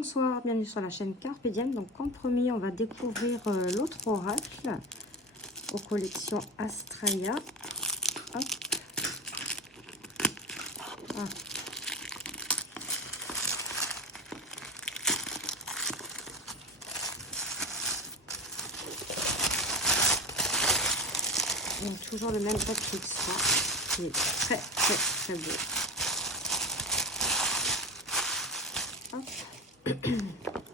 Bonsoir, bienvenue sur la chaîne Carpe Diem. Donc en premier, on va découvrir l'autre oracle aux collections Astraea. Hop. Ah. Donc toujours le même matrix, qui est très très très beau.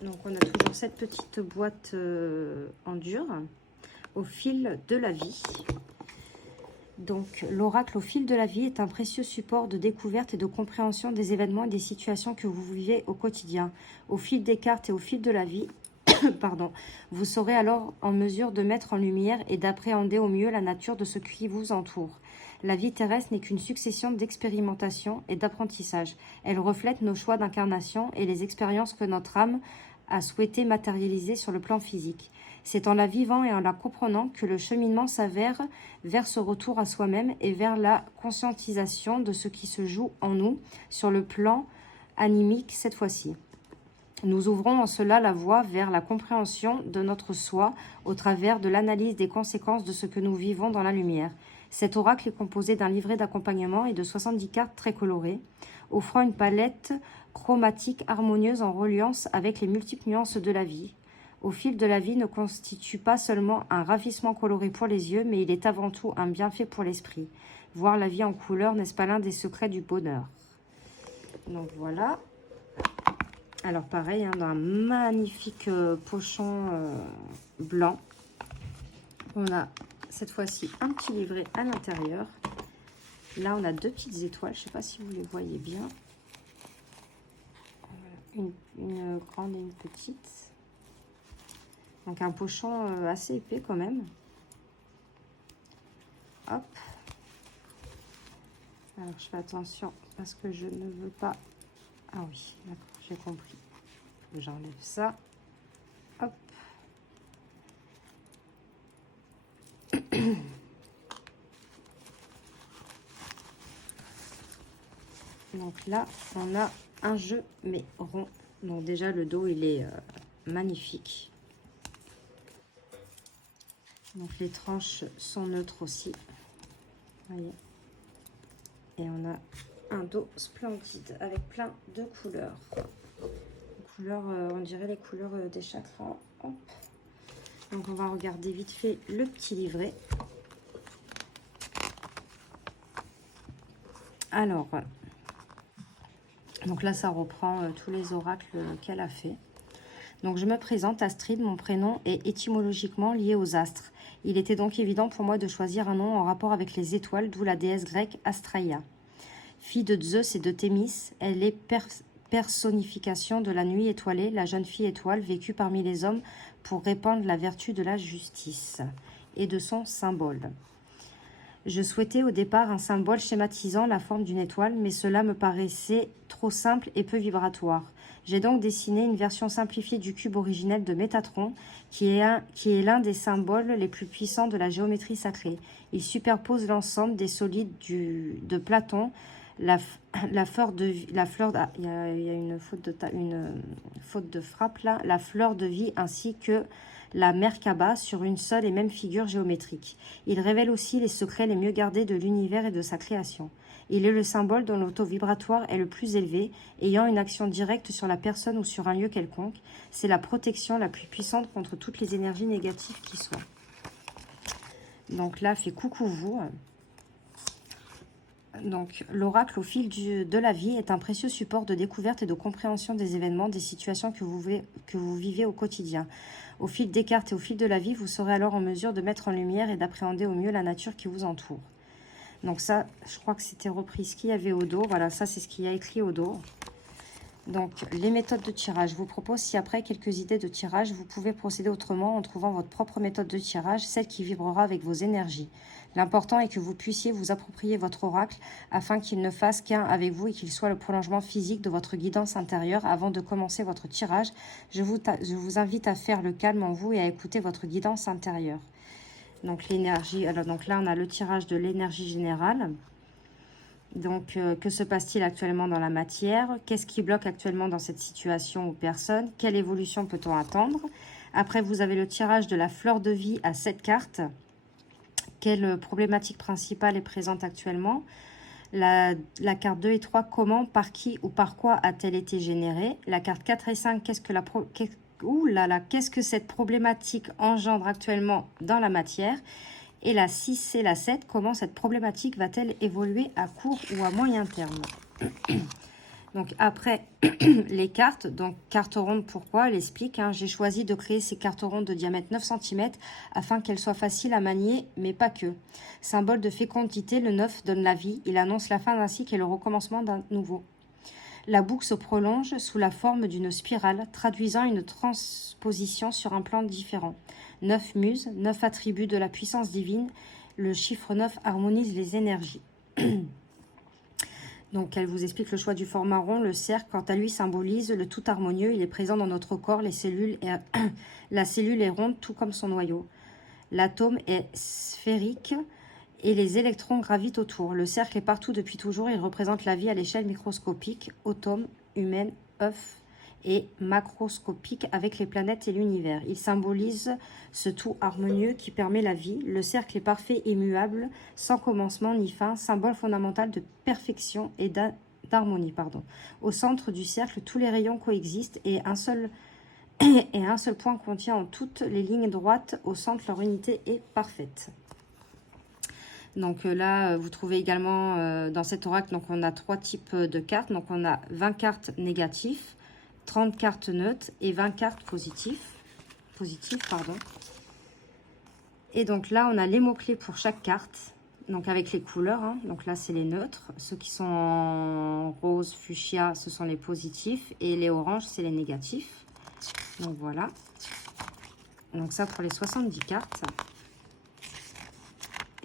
Donc on a toujours cette petite boîte en dur au fil de la vie. Donc l'oracle au fil de la vie est un précieux support de découverte et de compréhension des événements et des situations que vous vivez au quotidien. Au fil des cartes et au fil de la vie, pardon, vous serez alors en mesure de mettre en lumière et d'appréhender au mieux la nature de ce qui vous entoure. La vie terrestre n'est qu'une succession d'expérimentations et d'apprentissages. Elle reflète nos choix d'incarnation et les expériences que notre âme a souhaité matérialiser sur le plan physique. C'est en la vivant et en la comprenant que le cheminement s'avère vers ce retour à soi-même et vers la conscientisation de ce qui se joue en nous sur le plan animique cette fois-ci. Nous ouvrons en cela la voie vers la compréhension de notre soi au travers de l'analyse des conséquences de ce que nous vivons dans la lumière. Cet oracle est composé d'un livret d'accompagnement et de 70 cartes très colorées, offrant une palette chromatique harmonieuse en reliance avec les multiples nuances de la vie. Au fil de la vie ne constitue pas seulement un ravissement coloré pour les yeux, mais il est avant tout un bienfait pour l'esprit. Voir la vie en couleur, n'est-ce pas l'un des secrets du bonheur? Donc voilà. Alors pareil, dans un magnifique pochon blanc, on a cette fois-ci un petit livret à l'intérieur. Là, on a deux petites étoiles, je ne sais pas si vous les voyez bien. Voilà, une grande et une petite. Donc un pochon assez épais quand même. Hop. Alors je fais attention parce que je ne veux pas... Ah oui, d'accord, j'ai compris. J'enlève ça. Hop. Donc là, on a un jeu mais rond. Donc déjà, le dos, il est magnifique. Donc les tranches sont neutres aussi. Voyez. Et on a un dos splendide avec plein de couleurs. Couleurs, on dirait les couleurs des chakras. Hop. Donc on va regarder vite fait le petit livret. Alors, donc là ça reprend tous les oracles qu'elle a fait. Donc je me présente, Astrid, mon prénom est étymologiquement lié aux astres. Il était donc évident pour moi de choisir un nom en rapport avec les étoiles, d'où la déesse grecque Astraea. Fille de Zeus et de Thémis, elle est personnification de la nuit étoilée, la jeune fille étoile vécue parmi les hommes pour répandre la vertu de la justice et de son symbole. Je souhaitais au départ un symbole schématisant la forme d'une étoile, mais cela me paraissait trop simple et peu vibratoire. J'ai donc dessiné une version simplifiée du cube originel de Métatron, qui est l'un des symboles les plus puissants de la géométrie sacrée. Il superpose l'ensemble des solides de Platon, il y a une faute de frappe là, la fleur de vie ainsi que la Merkaba sur une seule et même figure géométrique. Il révèle aussi les secrets les mieux gardés de l'univers et de sa création. Il est le symbole dont l'auto vibratoire est le plus élevé, ayant une action directe sur la personne ou sur un lieu quelconque. C'est la protection la plus puissante contre toutes les énergies négatives qui soient. Donc là, fait coucou vous. Donc, l'oracle au fil de la vie est un précieux support de découverte et de compréhension des événements, des situations que vous vivez au quotidien. Au fil des cartes et au fil de la vie, vous serez alors en mesure de mettre en lumière et d'appréhender au mieux la nature qui vous entoure. Donc ça, je crois que c'était repris ce qu'il y avait au dos. Voilà, ça c'est ce qu'il y a écrit au dos. Donc, les méthodes de tirage. Je vous propose, si après quelques idées de tirage, vous pouvez procéder autrement en trouvant votre propre méthode de tirage, celle qui vibrera avec vos énergies. L'important est que vous puissiez vous approprier votre oracle afin qu'il ne fasse qu'un avec vous et qu'il soit le prolongement physique de votre guidance intérieure. Avant de commencer votre tirage, je vous invite à faire le calme en vous et à écouter votre guidance intérieure. Donc l'énergie, alors donc là on a le tirage de l'énergie générale. Donc, que se passe-t-il actuellement dans la matière? Qu'est-ce qui bloque actuellement dans cette situation ou personne? Quelle évolution peut-on attendre? Après, vous avez le tirage de la fleur de vie à 7 cartes. Quelle problématique principale est présente actuellement? La carte 2 et 3, comment, par qui ou par quoi a-t-elle été générée? La carte 4 et 5, qu'est-ce que cette problématique engendre actuellement dans la matière? Et la 6 et la 7, comment cette problématique va-t-elle évoluer à court ou à moyen terme? Donc après, les cartes, donc carte ronde, pourquoi? Elle explique, hein, j'ai choisi de créer ces cartes rondes de diamètre 9 cm afin qu'elles soient faciles à manier, mais pas que. Symbole de fécondité, le 9 donne la vie, il annonce la fin d'un cycle et le recommencement d'un nouveau. La boucle se prolonge sous la forme d'une spirale, traduisant une transposition sur un plan différent. 9 muses, 9 attributs de la puissance divine, le chiffre 9 harmonise les énergies. Donc, elle vous explique le choix du format rond. Le cercle, quant à lui, symbolise le tout harmonieux. Il est présent dans notre corps, les cellules et la cellule est ronde, tout comme son noyau. L'atome est sphérique et les électrons gravitent autour. Le cercle est partout depuis toujours. Il représente la vie à l'échelle microscopique, atome, humaine, œuf et macroscopique avec les planètes et l'univers. Il symbolise ce tout harmonieux qui permet la vie. Le cercle est parfait, immuable, sans commencement ni fin, symbole fondamental de perfection et d'harmonie. Au centre du cercle, tous les rayons coexistent et un seul point contient en toutes les lignes droites. Au centre, leur unité est parfaite. Donc là, vous trouvez également dans cet oracle, donc on a 3 types de cartes. Donc on a 20 cartes négatives, 30 cartes neutres et 20 cartes positives. Et donc là, on a les mots-clés pour chaque carte, donc avec les couleurs. Hein. Donc là, c'est les neutres. Ceux qui sont en rose, fuchsia, ce sont les positifs. Et les oranges, c'est les négatifs. Donc voilà. Donc ça pour les 70 cartes.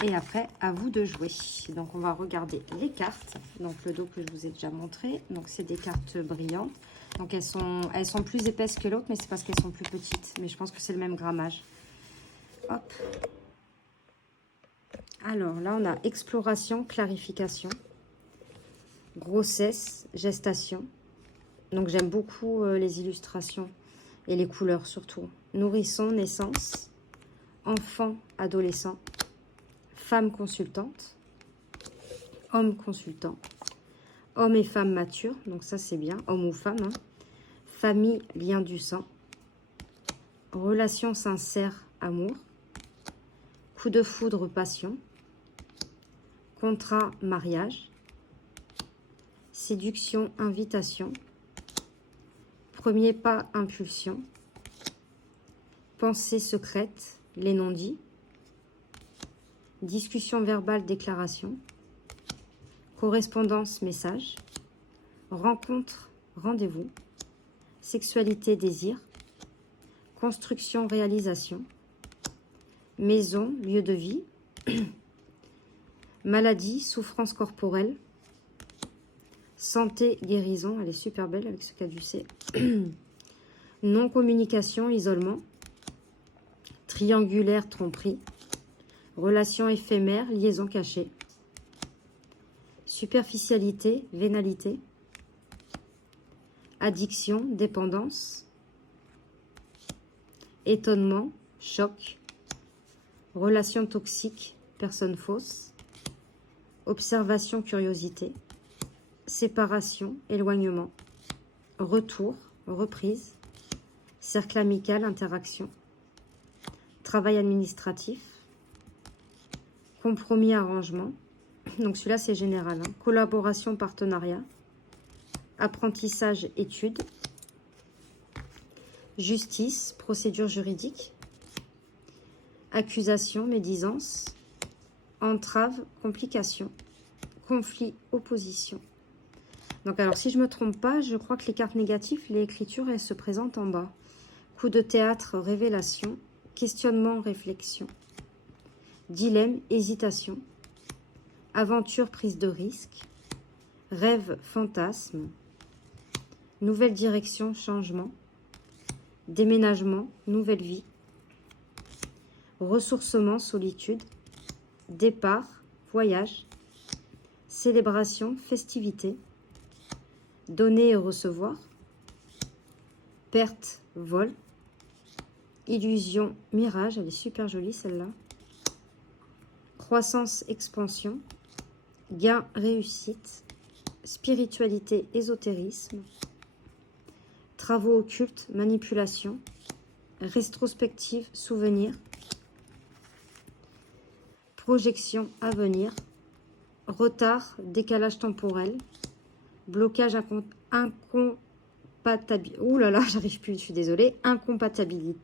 Et après, à vous de jouer. Donc, on va regarder les cartes. Donc, le dos que je vous ai déjà montré. Donc, c'est des cartes brillantes. Donc, elles sont plus épaisses que l'autre, mais c'est parce qu'elles sont plus petites. Mais je pense que c'est le même grammage. Hop. Alors, là, on a exploration, clarification, grossesse, gestation. Donc, j'aime beaucoup les illustrations et les couleurs surtout. Nourrisson, naissance, enfant, adolescent. Femme consultante, homme consultant, homme et femme matures, donc ça c'est bien, homme ou femme, hein. Famille, lien du sang, relation sincère, amour, coup de foudre, passion, contrat, mariage, séduction, invitation, premier pas, impulsion, pensée secrète, les non-dits, discussion verbale, déclaration, correspondance, message, rencontre, rendez-vous, sexualité, désir, construction, réalisation, maison, lieu de vie, maladie, souffrance corporelle, santé, guérison, elle est super belle avec ce caducée, non-communication, isolement, triangulaire, tromperie, relation éphémère, liaison cachée, superficialité, vénalité, addiction, dépendance, étonnement, choc, relation toxique, personne fausse, observation, curiosité, séparation, éloignement, retour, reprise, cercle amical, interaction, travail administratif, compromis, arrangement. Donc celui-là, c'est général. Hein. Collaboration, partenariat, apprentissage, études, justice, procédure juridique, accusation, médisance, entrave, complication, conflit, opposition. Donc alors, si je ne me trompe pas, je crois que les cartes négatives, l'écriture, elle se présente en bas. Coup de théâtre, révélation, questionnement, réflexion, dilemme, hésitation, aventure, prise de risque, rêve, fantasme, nouvelle direction, changement, déménagement, nouvelle vie, ressourcement, solitude, départ, voyage, célébration, festivité, donner et recevoir, perte, vol, illusion, mirage, elle est super jolie celle-là, croissance, expansion, gain, réussite, spiritualité, ésotérisme, travaux occultes, manipulation, rétrospective, souvenir, projection, avenir, retard, décalage temporel, blocage incompatibilité, ouh là là, j'arrive plus, je suis désolée, incompatibilité,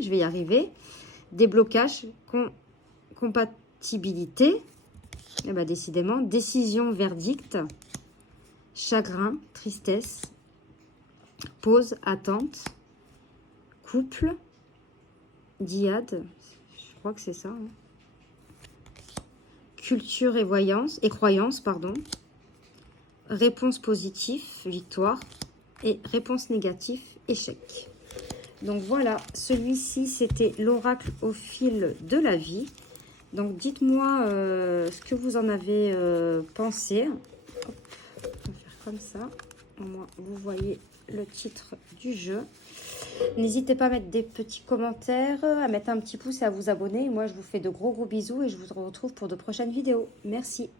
je vais y arriver, déblocage, compatibilité, et ben décidément, décision, verdict, chagrin, tristesse, pause, attente, couple, dyade, je crois que c'est ça, hein. Culture et croyance, pardon. Réponse positive, victoire. Et réponse négative, échec. Donc voilà, celui-ci, c'était l'oracle au fil de la vie. Donc dites-moi ce que vous en avez pensé. Hop, on va faire comme ça. Au moins, vous voyez le titre du jeu. N'hésitez pas à mettre des petits commentaires, à mettre un petit pouce et à vous abonner. Moi, je vous fais de gros bisous et je vous retrouve pour de prochaines vidéos. Merci.